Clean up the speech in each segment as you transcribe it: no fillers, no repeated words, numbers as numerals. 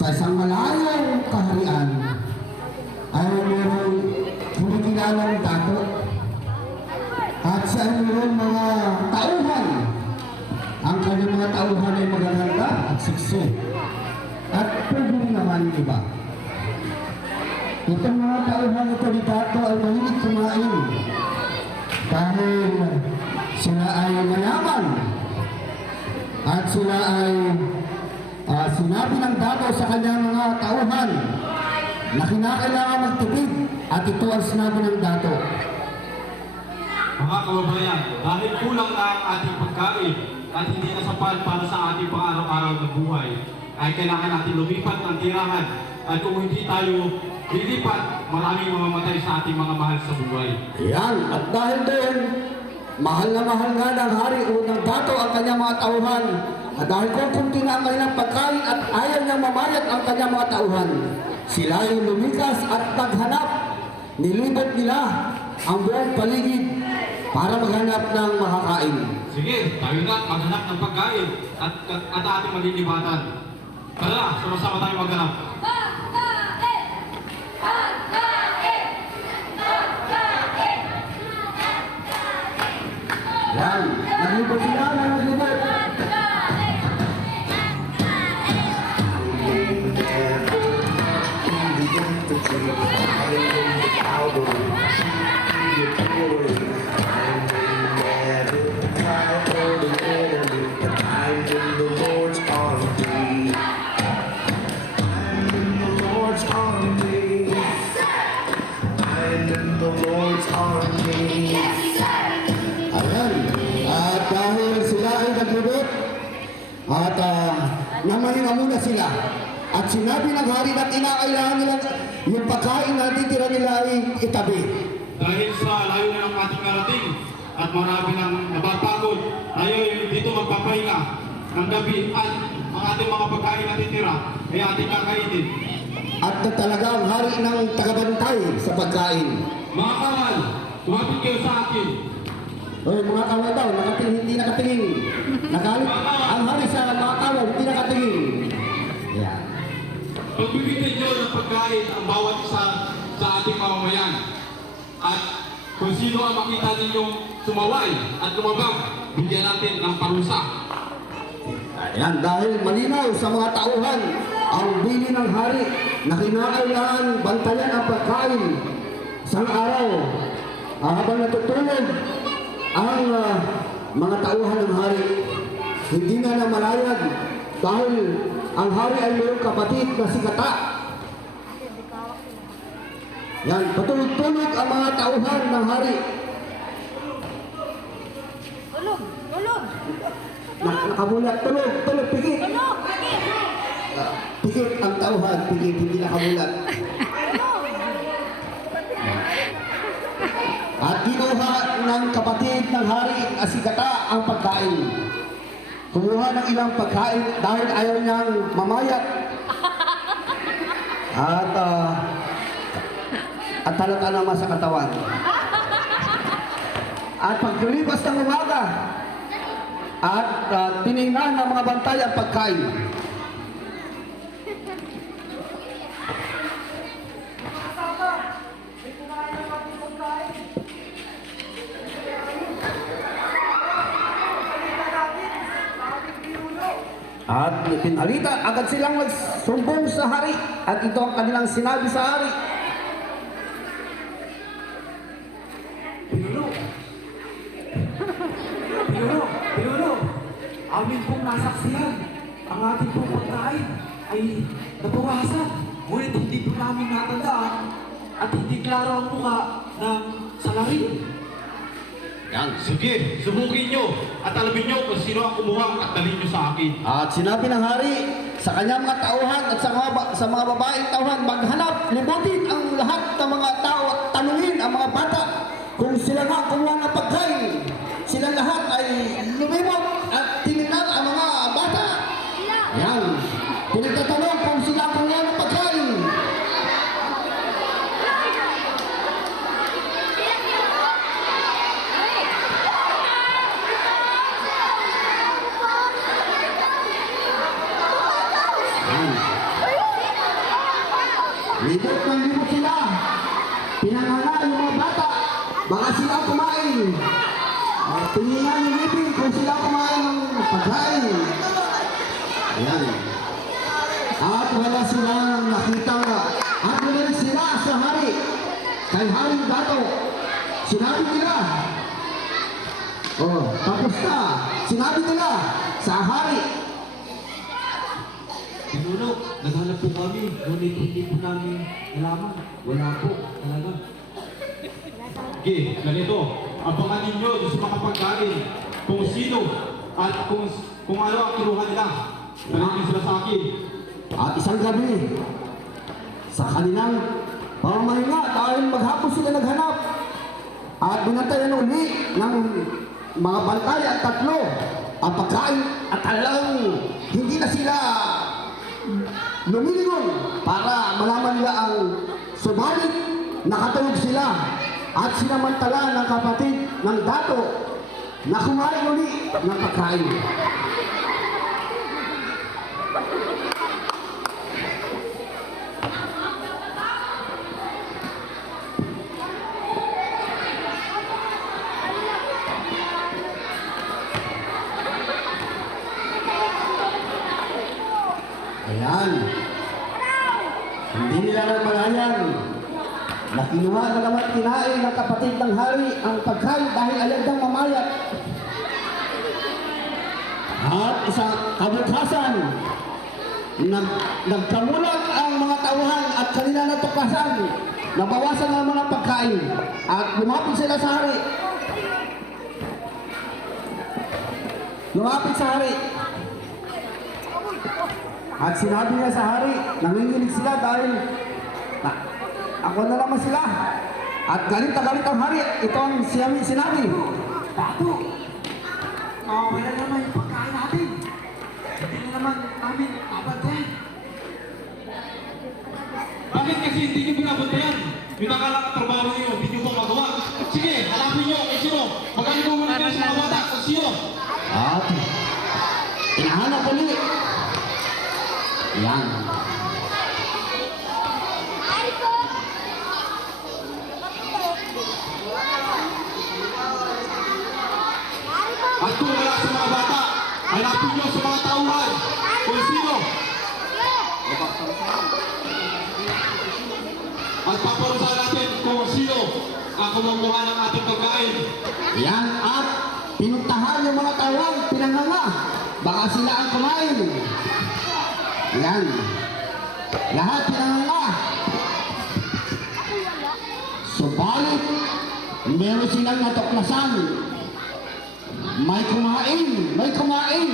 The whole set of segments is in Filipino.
sa isang malayong kaharian ay mayroong kinikilalang dato at siya ay mayroong mga tauhan. Ang kanyang mga tauhan ay magaganda at siksi at pwede naman iba. Itong mga tauhan ito ni dato ay mahilig kumain dahil sila ay mayaman at sila ay sinabi ng dato sa kanyang mga tauhan na kinakailangan magtipid at ito ang sinabi ng dato. Mga kababayan, dahil kulang na ang ating pagkain at hindi na sapat para sa ating pang-araw-araw na buhay, ay kailangan natin lumipat ng tirahan at kung hindi tayo lilipat, maraming mamamatay sa ating mga mahal sa buhay. Yan, at dahil doon, mahal na mahal nga ng hari o ng dato ang kanyang mga tauhan. At dahil kung kunti na ang kanyang pagkain at ayaw niyang mamayat ang kanyang mga tauhan, sila ay lumikas at naghanap. Nilibot nila ang buong paligid para maghanap ng makakain. Sige, tayo na maghanap ng pagkain at ating malilibatan. Tara, sama-sama tayo maghanap. Yan, naglibot sila na naglibot. Ayan, at dahil sila ay naglibot at namahinga muna sila at sinabi ng hari na kinakailangan nila yung pagkain na titira nila ay itabi. Dahil sa layo na ng ating narating at marami ng napapagod, tayo ay dito magpapahinga ng gabi at ang ating mga pagkain na titira ay ating kakainin. At na talaga ang hari ng tagabantay sa pagkain. Mga kawal, kumapit kayo sa akin. Oy, mga kawal daw, hindi nakatingin. Nagalit ang hari sa mga kawal, hindi nakatingin. Yan. Pagbibigyan nyo ng pagkain ang bawat isa sa ating mamamayan. At kung sino ang makita ninyong sumaway at lumabang, bigyan natin ng parusa. Ayan, dahil malinaw sa mga tauhan ang bili ng hari na kinakailangan bantayan ang pagkain sa araw habang natutulog ang mga tauhan ng hari. Hindi na malayag dahil ang hari ay mayroong kapatid na si Kata. Yan, patulog-tulog ang mga tauhan ng hari. Tulog! Tulog! Nakamulat, tulog, pikit. Tulog! Pikit! Pikit ang tauhan, pikit, hindi nakamulat. At kinuha ng kapatid ng hari si Kata ang pagkain. Kumuha ng ilang pagkain dahil ayaw niyang mamayat. At halata naman sa katawan. At pagkalipas ng umaga, at tiningnan ng mga bantay ang pagkain. At pinalita, agad silang nagsumbong sa hari at ito ang kanilang sinabi sa hari. Pinuno, amin pong nasaksihan. Ang ating pong pagkain ay nabawasan. Ngunit hindi po namin natandaan at hindi klaro ang mukha ng salarin. Yan, sige, subukin nyo at alamin nyo kung sino ang kumuha at dalhin nyo sa akin. At sinabi ng hari sa kanyang mga tauhan at sa mga babaeng tauhan, maghanap, libutin ang lahat ng mga tao at tanungin ang mga bata kung sila nga kumuha ng pagkain. Silang lahat ay lumibot at tinignan ang mga bata. Yan, pinagtatanong kung sila kumuha ng pagkain. Libot ng libot sila. Pinanganga yung mga bata. Baka sila ang kumain. Tinginan yung libing kung sila ang kumain ng pagkain. Ayan. At wala silang nakita. At bumalik sila sa hari. Kay Haring Dato. Sinabi nila. Oh, tapos na. Sinabi nila sa hari. Pinuno, naghanap po kami, ngunit hindi po namin nalaman. Wala po, talaga. Okay, ganito. Abangan ninyo sa mga pagkain kung sino at kung ano ang kinuha nila. Balikin sila sa akin. At isang gabi, sa kanilang pamamahinga, dahil maghapon sila naghanap, at binantayan uli ng mga bantay at tatlo ang pagkain at talagang hindi na sila lumilingon para malaman nila ang subalit nakatulog sila at sinamantala ng kapatid ng dato na kumain uli ng pagkain. Ayan. Hindi nila nagmalayan na kinuha na naman kinain ng kapatid ng hari ang pagkain dahil alam daw mamayat. At isang kabukasan, nagkamulat ang mga tauhan at kanila natuklasan. Nabawasan ang mga pagkain at lumapit sila sa hari. Lumapit sa hari. At sinabi niya sa hari, nanginginig sila dahil ako na naman sila. At galit na galit ang hari. Ito ang sinabi. Dato! Wala naman yung pagkain natin. Hindi na naman namin dapat yan. Bakit kasi hindi nyo binabantayan? Pinakalang trabaho niyo, hindi nyo po magawa. Sige, hanapin nyo kung sino. Magaling mo muna kayo sa mga bata kung sino. At inahanap ulit. Yan. At kung wala sa mga bata, hanapin nyo sa mga tauhan kung sino. At paparusahan natin kung sino ang kumukuha ng ating pagkain. Yan. At pinuntahan yung mga tawag, pinanganga. Baka sila ang kumain. Yan. Lahat pinanganga. Subalit, meron silang natuklasan. May kumain.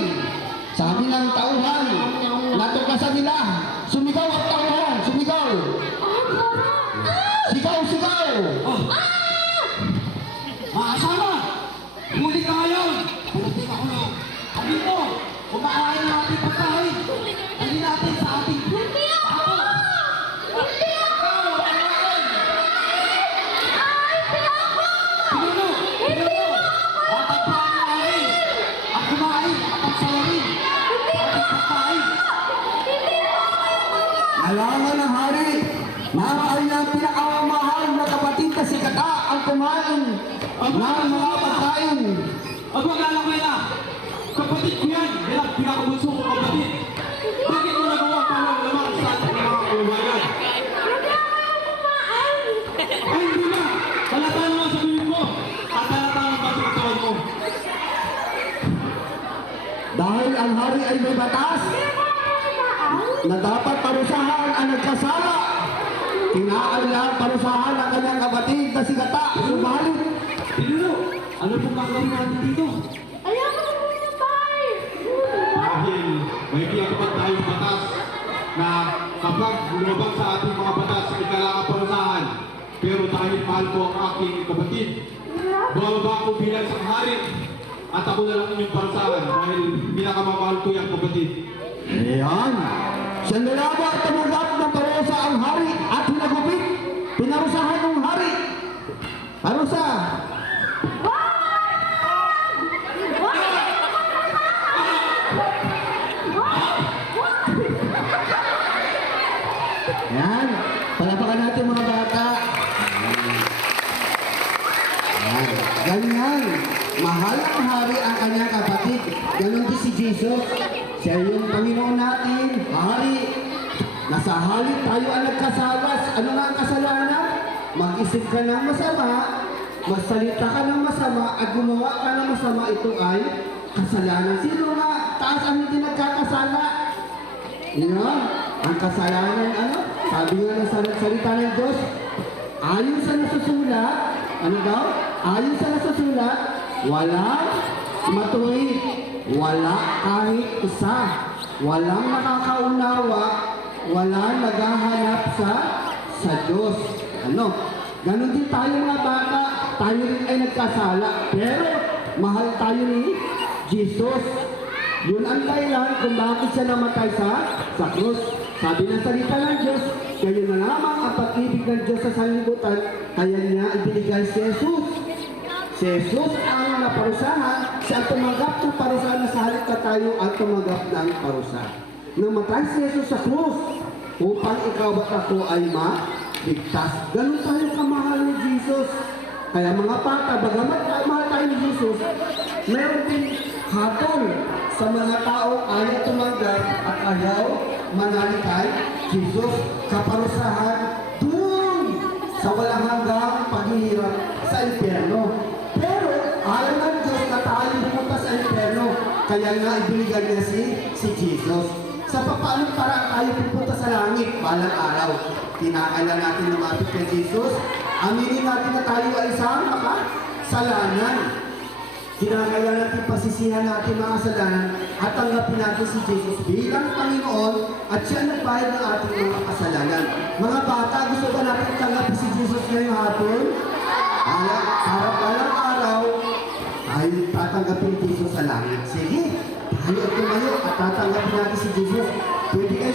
Sabi ng tauhan, natuklasan nila. Sumigaw ang tauhan, sumigaw. Sigaw. Maasama! Huli ka ngayon! Pulutin ako na! Kami mo! Kumakain ng ating pagkain! Hindi natin sa ating ako! Pinuno! Matagpuan mo namin! Ang kumain! Ang pagsalarin! Ating pagkain! Alangan ng hari, ay ng pinakamamahal na kapatid na si Kata ang kumain ng mga pagkain. At mag-alala kayo na, kapatid ko yan, bilang pinakabunso ko kapatid. Bakit mo nagawa para naman sa ating mga kababayan? Ay, hindi na! Halata naman sa bibig mo at halata naman sa katawan mo. Dahil ang hari ay may batas na dapat parusahan ang nagkasala. Kinakailangan parusahan ang kanyang kapatid na si Kata. Subalit, Pinuno! Ano pong gagawin natin dito? Dahil may pinagapat tayong batas na kapag lumabag sa ating mga batas ay kailangan parusahan. Pero dahil mahal ko ang aking kapatid, bumaba ako bilang isang hari at ako na lang inyong parusahan dahil pinakamamahal ko yung kapatid. ayan. Siya nalawa at tumanggap ng parusa ang hari at hinagupit. Pinarusahan ng hari. Parusa. Yan. Jesus. Siya yung Panginoon natin, Hari. Nasa halip tayo ang nagkasawas. Ano nga ang kasalanan? Mag-isip ka ng masama, magsalita ka ng masama, at gumawa ka ng masama, ito ay kasalanan. Sino nga? Taas ang hindi nagkakasala. Yun, ang kasalanan, ano? Sabi nga ng salita ng Diyos, ayon sa nasusulat, ano daw? Ayon sa nasusulat, walang matuwid, wala kahit isa, walang nakakaunawa, walang naghahanap sa Diyos. Ano? Ganon din tayo mga bata, tayo rin ay nagkasala, pero mahal tayo ni Jesus. Yun ang dahilan kung bakit siya namatay sa krus. Sabi ng salita ng Diyos, kaya na lamang ang pag-ibig ng Diyos sa sanlibutan, kaya niya ibinigay si Jesus. Si Jesus ang naparusahan, siya ang tumanggap ng parusahan na sa halip na tayo ang tumanggap ng parusahan. Namatay si Jesus sa krus upang ikaw at ako ay maligtas. Ganun tayo kamahal ni Jesus. Kaya mga bata, bagamat mahal tayo ni Jesus, meron din hatol sa mga tao ayaw tumanggap at ayaw manali kay Jesus sa parusahan doon sa walang hanggang paghihirap sa impyerno. Pero ayaw ng Diyos na tayo pumunta sa impyerno, kaya nga ibinigay niya si Jesus. Sa paano para tayo pupunta sa langit balang araw? Kinakailan natin lumapit kay Jesus, aminin natin na tayo ay isang makasalanan. Kinakailan natin pasisihan natin mga kasalanan at tanggapin natin si Jesus bilang Panginoon at siya nagbayad ng ating mga kasalanan. Mga bata, gusto ba natin tanggapin si Jesus ngayong hapon? Para balang araw, tayo tatanggapin ni Jesus sa langit. Sige, tayo at tumayo at tatanggapin natin si Jesus. Pwede kayo